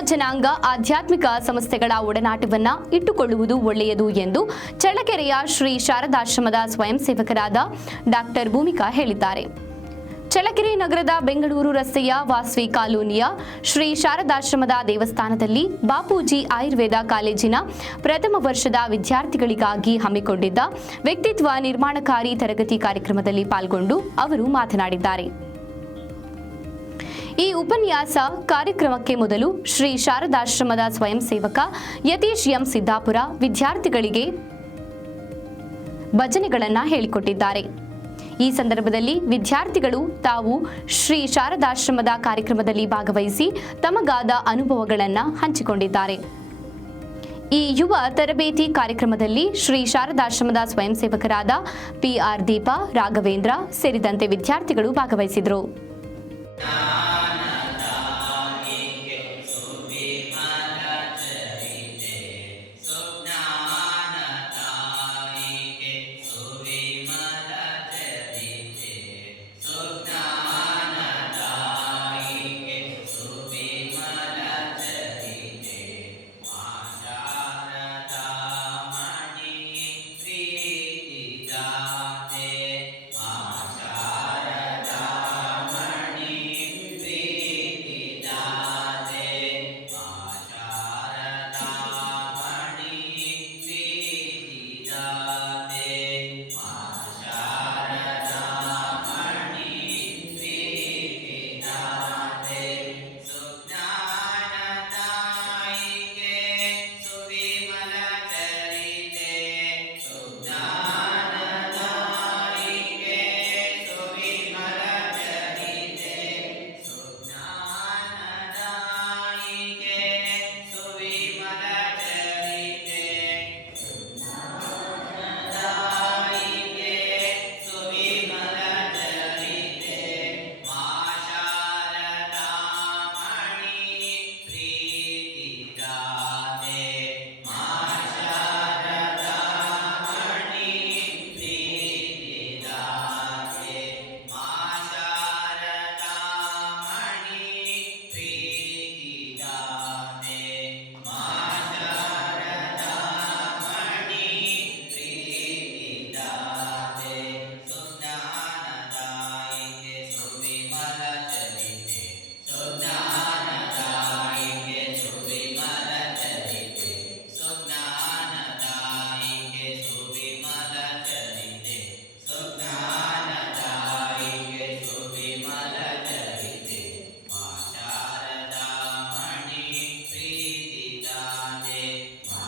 ಜನಾಂಗ ಆಧ್ಯಾತ್ಮಿಕ ಸಂಸ್ಥೆಗಳ ಒಡನಾಟವನ್ನ ಇಟ್ಟುಕೊಳ್ಳುವುದು ಒಳ್ಳೆಯದು ಎಂದು ಚಳ್ಳಕೆರೆಯ ಶ್ರೀ ಶಾರದಾಶ್ರಮದ ಸ್ವಯಂ ಸೇವಕರಾದ ಡಾಕ್ಟರ್ ಭೂಮಿಕಾ ಹೇಳಿದ್ದಾರೆ. ಚಳ್ಳಕೆರೆ ನಗರದ ಬೆಂಗಳೂರು ರಸ್ತೆಯ ವಾಸ್ವಿ ಕಾಲೋನಿಯ ಶ್ರೀ ಶಾರದಾಶ್ರಮದ ದೇವಸ್ಥಾನದಲ್ಲಿ ಬಾಪೂಜಿ ಆಯುರ್ವೇದ ಕಾಲೇಜಿನ ಪ್ರಥಮ ವರ್ಷದ ವಿದ್ಯಾರ್ಥಿಗಳಿಗಾಗಿ ಹಮ್ಮಿಕೊಂಡಿದ್ದ ವ್ಯಕ್ತಿತ್ವ ನಿರ್ಮಾಣಕಾರಿ ತರಗತಿ ಕಾರ್ಯಕ್ರಮದಲ್ಲಿ ಪಾಲ್ಗೊಂಡು ಅವರು ಮಾತನಾಡಿದ್ದಾರೆ. ಈ ಉಪನ್ಯಾಸ ಕಾರ್ಯಕ್ರಮಕ್ಕೆ ಮೊದಲು ಶ್ರೀ ಶಾರದಾಶ್ರಮದ ಸ್ವಯಂ ಸೇವಕ ಯತೀಶ್ ಎಂ ಸಿದ್ದಾಪುರ ವಿದ್ಯಾರ್ಥಿಗಳಿಗೆ ಭಜನೆಗಳನ್ನು ಹೇಳಿಕೊಟ್ಟಿದ್ದಾರೆ. ಈ ಸಂದರ್ಭದಲ್ಲಿ ವಿದ್ಯಾರ್ಥಿಗಳು ತಾವು ಶ್ರೀ ಶಾರದಾಶ್ರಮದ ಕಾರ್ಯಕ್ರಮದಲ್ಲಿ ಭಾಗವಹಿಸಿ ತಮಗಾದ ಅನುಭವಗಳನ್ನು ಹಂಚಿಕೊಂಡಿದ್ದಾರೆ. ಈ ಯುವ ತರಬೇತಿ ಕಾರ್ಯಕ್ರಮದಲ್ಲಿ ಶ್ರೀ ಶಾರದಾಶ್ರಮದ ಸ್ವಯಂ ಸೇವಕರಾದ ಪಿಆರ್ ದೀಪಾ, ರಾಘವೇಂದ್ರ ಸೇರಿದಂತೆ ವಿದ್ಯಾರ್ಥಿಗಳು ಭಾಗವಹಿಸಿದರು.